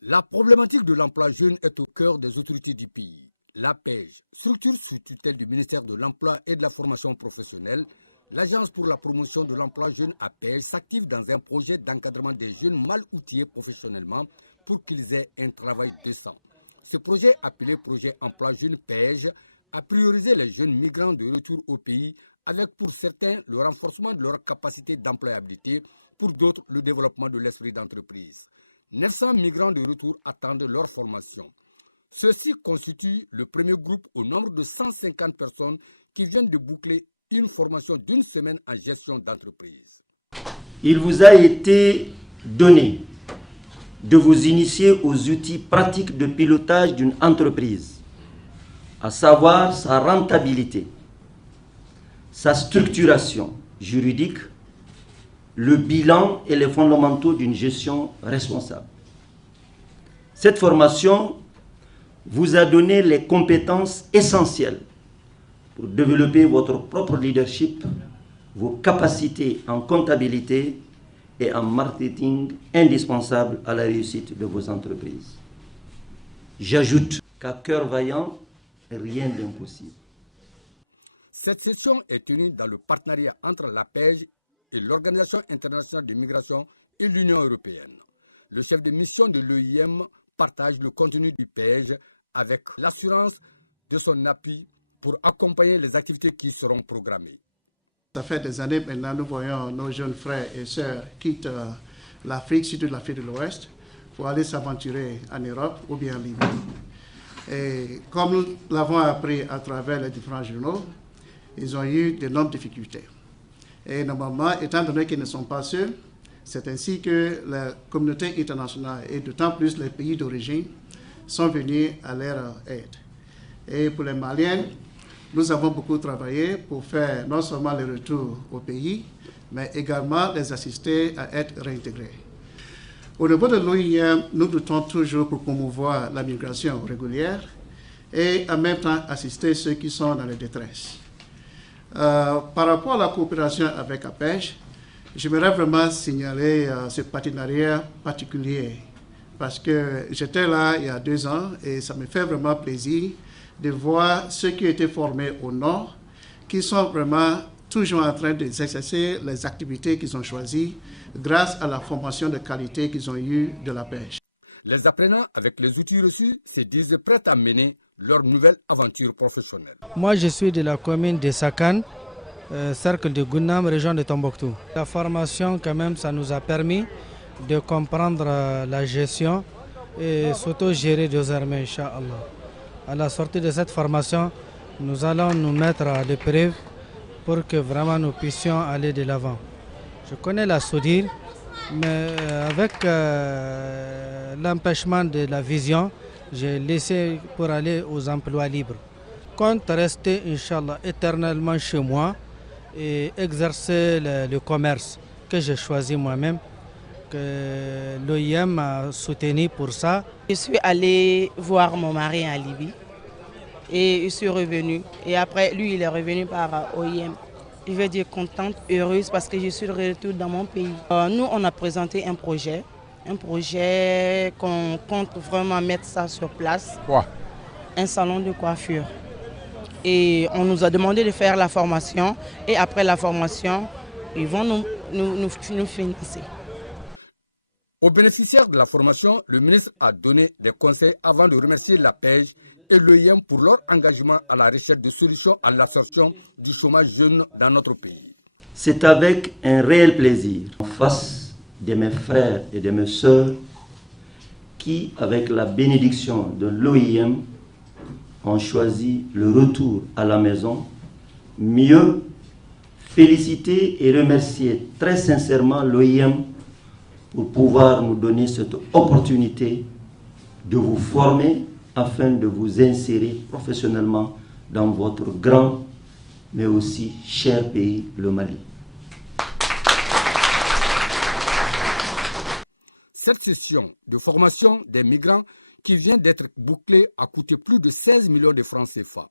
La problématique de l'emploi jeune est au cœur des autorités du pays. L'APEJ, structure sous tutelle du ministère de l'Emploi et de la Formation professionnelle, l'Agence pour la promotion de l'emploi jeune APEJ s'active dans un projet d'encadrement des jeunes mal outillés professionnellement pour qu'ils aient un travail décent. Ce projet, appelé Projet Emploi Jeune PEJ, a priorisé les jeunes migrants de retour au pays avec pour certains le renforcement de leur capacité d'employabilité, pour d'autres le développement de l'esprit d'entreprise. 900 migrants de retour attendent leur formation. Ceux-ci constituent le premier groupe au nombre de 150 personnes qui viennent de boucler une formation d'une semaine en gestion d'entreprise. Il vous a été donné de vous initier aux outils pratiques de pilotage d'une entreprise, à savoir sa rentabilité, sa structuration juridique, le bilan et les fondamentaux d'une gestion responsable. Cette formation vous a donné les compétences essentielles pour développer votre propre leadership, vos capacités en comptabilité et en marketing indispensables à la réussite de vos entreprises. J'ajoute qu'à cœur vaillant, rien d'impossible. Cette session est tenue dans le partenariat entre l'APEJ et l'Organisation internationale de migration et l'Union européenne. Le chef de mission de l'EIM partage le contenu du PEJ avec l'assurance de son appui pour accompagner les activités qui seront programmées. Ça fait des années maintenant, nous voyons nos jeunes frères et sœurs quitter l'Afrique, surtout l'Afrique de l'Ouest, pour aller s'aventurer en Europe ou bien en Libye. Et comme nous l'avons appris à travers les différents journaux, ils ont eu d'énormes difficultés. Et normalement, étant donné qu'ils ne sont pas seuls, c'est ainsi que la communauté internationale et d'autant plus les pays d'origine sont venus à leur aide. Et pour les Maliens, nous avons beaucoup travaillé pour faire non seulement le retour au pays, mais également les assister à être réintégrés. Au niveau de l'OIM, nous luttons toujours pour promouvoir la migration régulière et en même temps assister ceux qui sont dans la détresse. Par rapport à la coopération avec APEJ, j'aimerais vraiment signaler ce partenariat particulier parce que j'étais là il y a 2 ans et ça me fait vraiment plaisir de voir ceux qui étaient formés au Nord, qui sont vraiment toujours en train d'exercer les activités qu'ils ont choisies grâce à la formation de qualité qu'ils ont eue de l'APEJ. Les apprenants, avec les outils reçus, se disent prêts à mener leur nouvelle aventure professionnelle. Moi, je suis de la commune de Sakan, cercle de Gounam, région de Tombouctou. La formation, quand même, ça nous a permis de comprendre la gestion et s'auto-gérer désormais, Inch'Allah. À la sortie de cette formation, nous allons nous mettre à l'épreuve pour que vraiment nous puissions aller de l'avant. Je connais la soudure, mais avec l'empêchement de la vision, j'ai laissé pour aller aux emplois libres. Je compte rester, Inch'Allah, éternellement chez moi et exercer le commerce que j'ai choisi moi-même, que l'OIM m'a soutenu pour ça. Je suis allée voir mon mari en Libye et je suis revenue. Et après, lui, il est revenu par OIM. Je vais dire contente, heureuse parce que je suis de retour dans mon pays. Nous, on a présenté un projet qu'on compte vraiment mettre ça sur place. Quoi? Un salon de coiffure. Et on nous a demandé de faire la formation et après la formation, ils vont nous financer. Aux bénéficiaires de la formation, le ministre a donné des conseils avant de remercier l'APEJ et l'OIM pour leur engagement à la recherche de solutions à l'absorption du chômage jeune dans notre pays. C'est avec un réel plaisir, en face de mes frères et de mes sœurs, qui, avec la bénédiction de l'OIM, ont choisi le retour à la maison, mieux féliciter et remercier très sincèrement l'OIM pour pouvoir nous donner cette opportunité de vous former afin de vous insérer professionnellement dans votre grand mais aussi cher pays, le Mali. Cette session de formation des migrants qui vient d'être bouclée a coûté plus de 16 millions de francs CFA.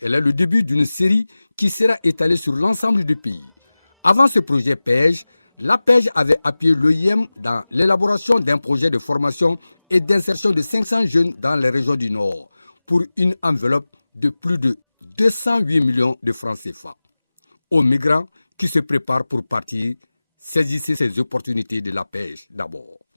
Elle est le début d'une série qui sera étalée sur l'ensemble du pays. Avant ce projet PEJ, L'APEJ avait appuyé l'OIM dans l'élaboration d'un projet de formation et d'insertion de 500 jeunes dans les régions du Nord pour une enveloppe de plus de 208 millions de francs CFA. Aux migrants qui se préparent pour partir, saisissez ces opportunités de l'APEJ d'abord.